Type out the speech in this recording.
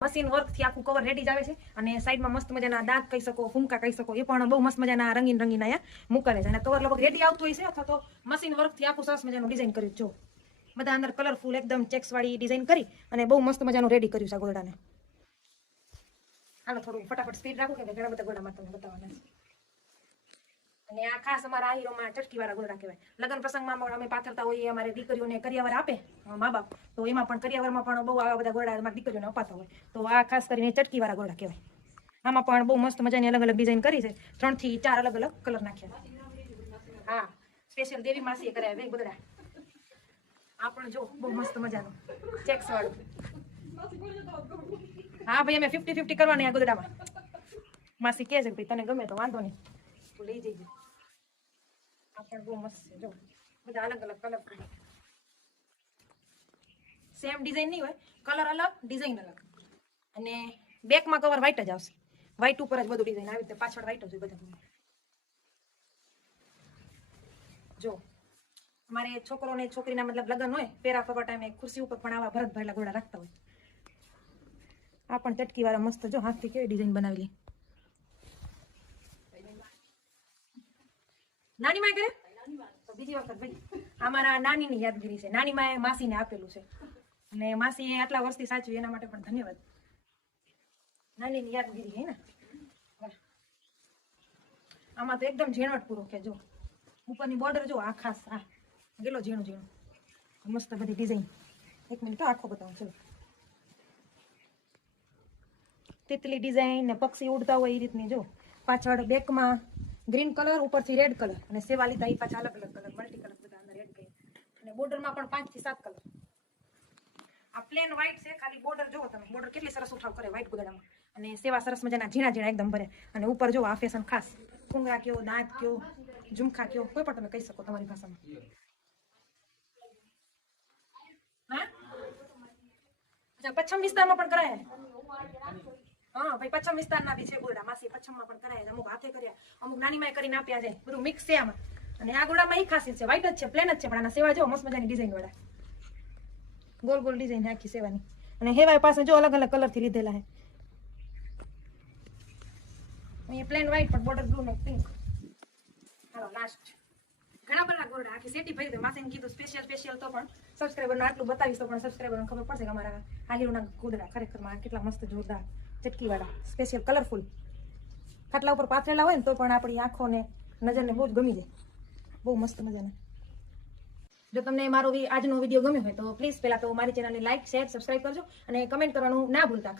Machine work થી આખું cover ready જ આવે છે અને સાઈડમાં મસ્ત મજાના દાંત કહી શકો, ફૂમકા કહી શકો, એ પણ બહુ મસ્ત મજાના રંગીન રંગીન અહીંયા મૂકેલા છે અને કવર લગભગ રેડી આવતું હોય છે અથવા તો મશીન વર્ક થી આખું સરસ મજાનું ડિઝાઇન કર્યું જો બધા અંદર કલરફુલ એકદમ ચેક્સ વાળી ડિઝાઇન કરી અને બહુ મસ્ત મજાનું રેડી કર્યું છે આ ગોરડાને. હાલો થોડું ફટાફટ સ્પીડ રાખું કે ઘણા બધા ગોરડામાં તમને બતાવવાના છે. અને આ ખાસ અમારા હીરોમાં ચટકીવાળા ગોરડા કહેવાય. લગ્ન પ્રસંગમાં અમે પાથરતા હોઈએ, અમારે દીકરીઓને કરિયાવર આપે મા બાપ, તો એમાં પણ કરિયાવરમાં પણ બહુ આવા બધા ગોરડા અમારી દીકરીઓને અપાતા હોય, તો આ ખાસ કરીને ચટકીવાળા ગોરડા કહેવાય. આમાં પણ બહુ મસ્ત મજાની અલગ અલગ ડિઝાઇન કરી છે, 3 થી 4 અલગ અલગ કલર નાખ્યા. હા, સ્પેશિયલ દેવી માસીએ કરાયા બે ગોરડા. આ પણ જો બહુ મસ્ત મજાનું ચેક્સ વાળું. હા ભાઈ, અમે 50-50 કરવાની આ ગોરડામાં. માસી કહે છે ભાઈ તને ગમે તો વાંધો નહીં, તું લઈ જઈજો. આ પણ બહુ મસ્ત છે જો, બધા અલગ અલગ કલર, સેમ ડિઝાઇન નહીં હોય, કલર અલગ ડિઝાઇન અલગ. અને બેકમાં કવર વ્હાઈટ જ આવશે, વ્હાઈટ ઉપર જ બધું ડિઝાઇન આવી રીતે, પાછળ વ્હાઈટ જ હોય બધા. જો અમારે છોકરો ને છોકરીના મતલબ લગ્ન હોય, પેરા ફરવા ટાઈમે ખુરશી ઉપર પણ આવા ભરત ભરેલા ગોળા રાખતા હોય. આ પણ ચટકી વાળા મસ્ત જો હાથથી કેવી ડિઝાઇન બનાવેલી. નાની માં કરે તો બીજી વખત ભાઈ અમારા નાનીની યાદગીરી છે. નાની માએ માસીને આપેલું છે અને માસીએ આટલા વર્ષથી સાચવ્યું, એના માટે પણ ધન્યવાદ. નાનીની યાદગીરી હે ને. આમાં તો એકદમ ઝીણવટ પૂરો કે જો ઉપરની બોર્ડર જો આ ખાસ આ ગેલો ઝીણું ઝીણું મસ્ત બધી ડિઝાઇન. એક મિનિટ આખો બતાવું ચલો. તિતલી ડિઝાઇન ને પક્ષી ઉડતા હોય એ રીતની જો. પાછળ બેકમાં ગ્રીન કલર, ઉપરથી રેડ કલર અને સેવા લીધા એ પાછા અલગ અલગ કલર, મલ્ટી કલર બધા અંદર એડ કરી. અને બોર્ડરમાં પણ 5 થી 7 કલર. આ પ્લેન વ્હાઈટ છે, ખાલી બોર્ડર જોવો તમે, બોર્ડર કેટલી સરસ ઉઠાવ કરે વ્હાઈટ ગોદડામાં. અને સેવા સરસ મજાના ઝીણા ઝીણા એકદમ ભરે. અને ઉપર જો આ ફેશન ખાસ ફુંગરા કયો, દાંત કયો, ઝુમખા કયો, કોઈ પણ તમે કહી શકો તમારી ભાષામાં. હા અચ્છા, પશ્ચિમ વિસ્તારમાં પણ કરાય. હા ભાઈ, પશ્ચિમ વિસ્તારના બી છે ગોરડા. માસી પશ્ચિમમાં પણ કરાય, અમુક હાથે કર્યા, અમુક નાની માએ કરીને આપ્યા છે, બધું મિક્સ છે આમાં. અને આ ગોળામાં એ ખાસિયત છે, વ્હાઈટ જ છે, પ્લેન જ છે, પણ આના સેવા જો મસ્ત મજાની ડિઝાઇન વાળા, ગોલ ગોલ ડિઝાઇન આખી સેવાની. અને હેવાય પાસે જો અલગ અલગ કલર થી લીધેલા છે. અહીંયા પ્લેન વ્હાઈટ પણ બોર્ડર બ્લુ ને પિંક. હાલો લાસ્ટ ઘણા બધા ગોરડા આખી સેટી ભરી દે. માસીને કીધું સ્પેશિયલ તો પણ સબસ્ક્રાઈબરને આટલું બતાવીશ તો પણ સબસ્ક્રાઈબરને ખબર પડશે કે અમારા આ હીરોના ગોરડા ખરેખરમાં કેટલા મસ્ત જોરદાર ચટકીવાળા સ્પેશિયલ કલરફુલ. ખાટલા ઉપર પાથરેલા હોય ને તો પણ આપણી આંખોને નજરને બહુ જ ગમી જાય, બહુ મસ્ત મજાના. જો તમને મારો આજનો વિડીયો ગમ્યો હોય તો પ્લીઝ પહેલા તો મારી ચેનલને લાઈક, શેર, સબસ્ક્રાઈબ કરજો અને કમેન્ટ કરવાનું ના ભૂલતા.